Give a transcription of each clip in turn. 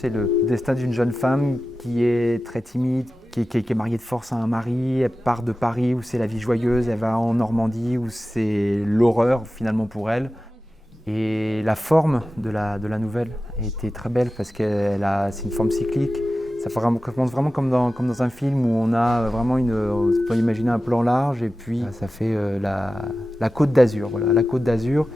C'est le destin d'une jeune femme qui est très timide, qui est mariée de force à un mari. Elle part de Paris où c'est la vie joyeuse, elle va en Normandie où c'est l'horreur finalement pour elle. Et la forme de la nouvelle était très belle parce que c'est une forme cyclique. Ça commence vraiment comme dans un film où on a vraiment on peut imaginer un plan large et puis ça fait la Côte d'Azur. Voilà, la Côte d'Azur,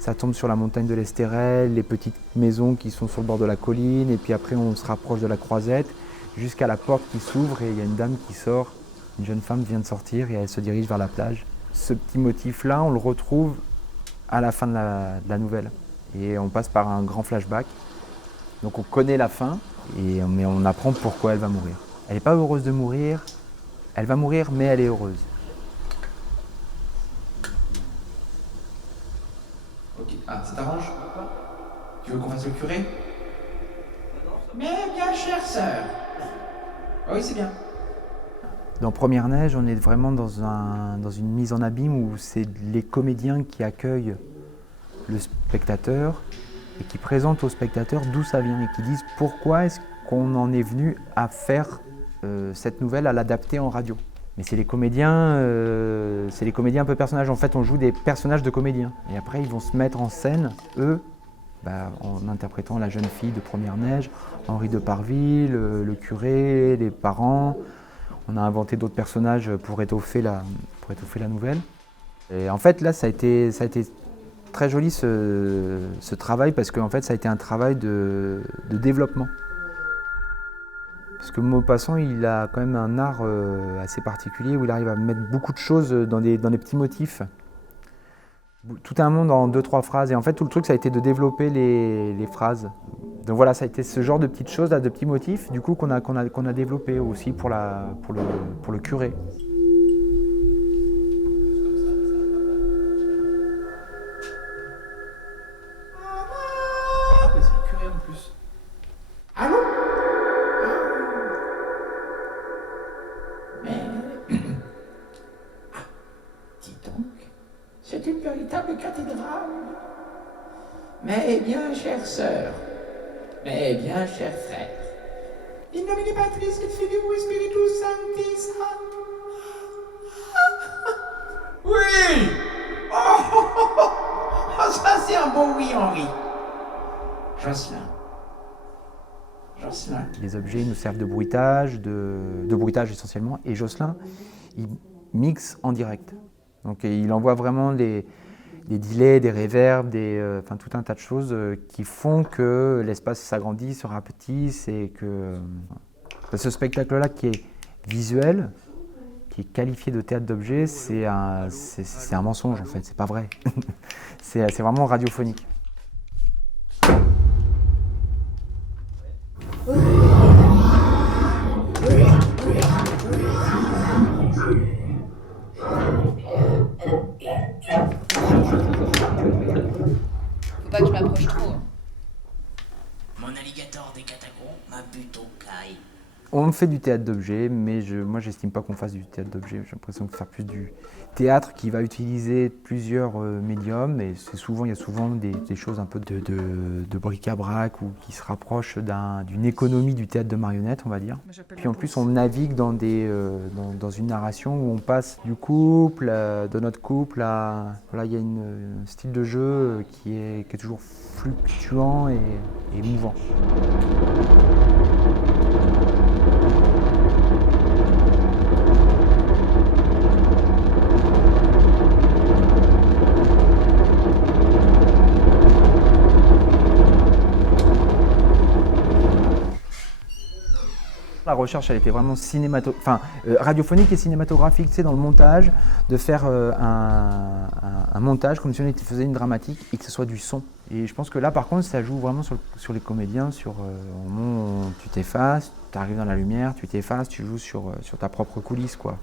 ça tombe sur la montagne de l'Estérel, les petites maisons qui sont sur le bord de la colline et puis après on se rapproche de la Croisette jusqu'à la porte qui s'ouvre et il y a une dame qui sort, une jeune femme vient de sortir et elle se dirige vers la plage. Ce petit motif-là, on le retrouve à la fin de la nouvelle. Et on passe par un grand flashback. Donc on connaît la fin, mais on apprend pourquoi elle va mourir. Elle n'est pas heureuse de mourir, elle va mourir, mais elle est heureuse. Ok, ah, ça t'arrange? Tu veux qu'on fasse le curé? Mais bien chère sœur. Oui, c'est bien. Dans Première Neige, on est vraiment dans une mise en abîme où c'est les comédiens qui accueillent le spectateur et qui présentent au spectateur d'où ça vient et qui disent pourquoi est-ce qu'on en est venu à faire cette nouvelle, à l'adapter en radio. Mais c'est les comédiens un peu personnages. En fait, on joue des personnages de comédiens. Et après, ils vont se mettre en scène, eux, en interprétant la jeune fille de Première Neige, Henri de Parville, le curé, les parents. On a inventé d'autres personnages pour étoffer la nouvelle. Et en fait, là, ça a été très joli ce travail parce qu'en fait, ça a été un travail de développement. Parce que Maupassant, il a quand même un art assez particulier où il arrive à mettre beaucoup de choses dans des petits motifs. Tout un monde en 2-3 phrases. Et en fait, tout le truc, ça a été de développer les phrases. Donc voilà, ça a été ce genre de petites choses, là, de petits motifs, du coup, qu'on a développé aussi pour le curé. Ah, mais c'est le curé en plus. Allô? Mais. Ah, dis donc, c'est une véritable cathédrale. Mais bien chère sœur, mais bien cher frère. In nomine Patris et Filii Spiritus Sanctis. Oui! Oh, ça c'est un bon oui, Henri. Jocelyn. Les objets nous servent de bruitage essentiellement, et Jocelyn, il mixe en direct. Donc il envoie vraiment des delays, des reverbs, tout un tas de choses qui font que l'espace s'agrandit, se rapetisse et que ce spectacle-là qui est visuel, qui est qualifié de théâtre d'objets, c'est un mensonge en fait, c'est pas vrai. c'est vraiment radiophonique. Faut pas que je m'approche trop. Mon alligator des catacombes m'a buté au caille. On fait du théâtre d'objets, mais moi j'estime pas qu'on fasse du théâtre d'objets. J'ai l'impression de faire plus du théâtre qui va utiliser plusieurs médiums, et il y a souvent des choses un peu de bric-à-brac ou qui se rapprochent d'une économie du théâtre de marionnettes, on va dire. Puis en plus on navigue dans une narration où on passe du couple, de notre couple à... Voilà, il y a un style de jeu qui est toujours fluctuant et mouvant. La recherche, elle était vraiment radiophonique et cinématographique, tu sais, dans le montage, de faire un montage comme si on faisait une dramatique et que ce soit du son. Et je pense que là, par contre, ça joue vraiment sur les comédiens, au moment où tu t'effaces, tu arrives dans la lumière, tu t'effaces, tu joues sur ta propre coulisse, quoi.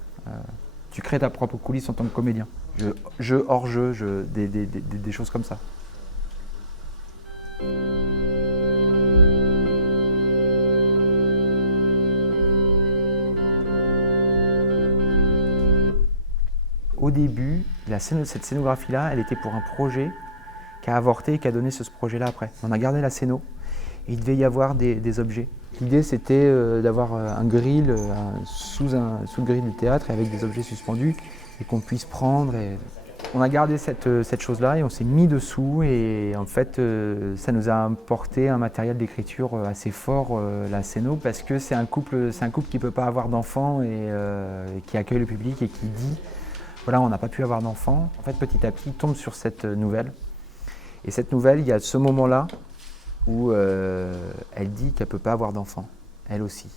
Tu crées ta propre coulisse en tant que comédien. Jeu hors jeu, des choses comme ça. Au début, cette scénographie-là, elle était pour un projet qui a avorté et qui a donné ce projet-là après. On a gardé la scéno et il devait y avoir des objets. L'idée c'était d'avoir un grill sous le grill du théâtre et avec des objets suspendus et qu'on puisse prendre. On a gardé cette chose-là et on s'est mis dessous et en fait ça nous a apporté un matériel d'écriture assez fort, la Scéno, parce que c'est un couple qui ne peut pas avoir d'enfants et qui accueille le public et qui dit voilà, on n'a pas pu avoir d'enfants. En fait, petit à petit, il tombe sur cette nouvelle. Et cette nouvelle, il y a ce moment-là où elle dit qu'elle ne peut pas avoir d'enfants, elle aussi.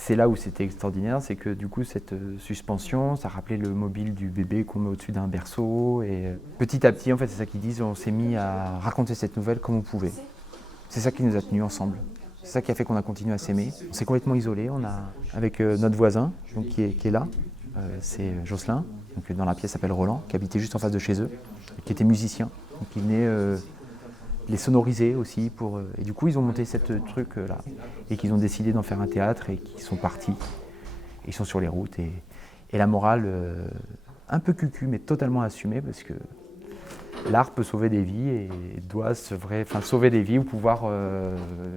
C'est là où c'était extraordinaire, c'est que du coup cette suspension, ça rappelait le mobile du bébé qu'on met au-dessus d'un berceau. Et petit à petit, en fait, c'est ça qu'ils disent, on s'est mis à raconter cette nouvelle comme on pouvait. C'est ça qui nous a tenus ensemble. C'est ça qui a fait qu'on a continué à s'aimer. On s'est complètement isolés, avec notre voisin donc, qui est là, c'est Jocelyn, donc, dans la pièce s'appelle Roland, qui habitait juste en face de chez eux, qui était musicien. Donc il venait les sonoriser aussi. Et du coup, ils ont monté ce truc-là et qu'ils ont décidé d'en faire un théâtre et qu'ils sont partis. Ils sont sur les routes et la morale, un peu cucu, mais totalement assumée parce que l'art peut sauver des vies et doit sauver des vies ou pouvoir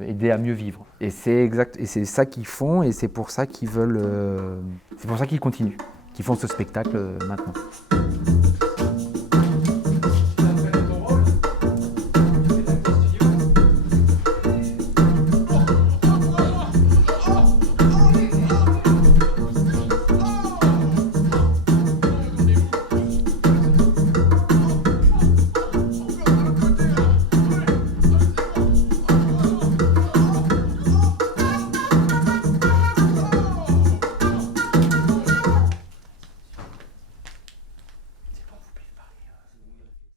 aider à mieux vivre. Et c'est ça qu'ils font et c'est pour ça qu'ils veulent, c'est pour ça qu'ils continuent, qu'ils font ce spectacle maintenant.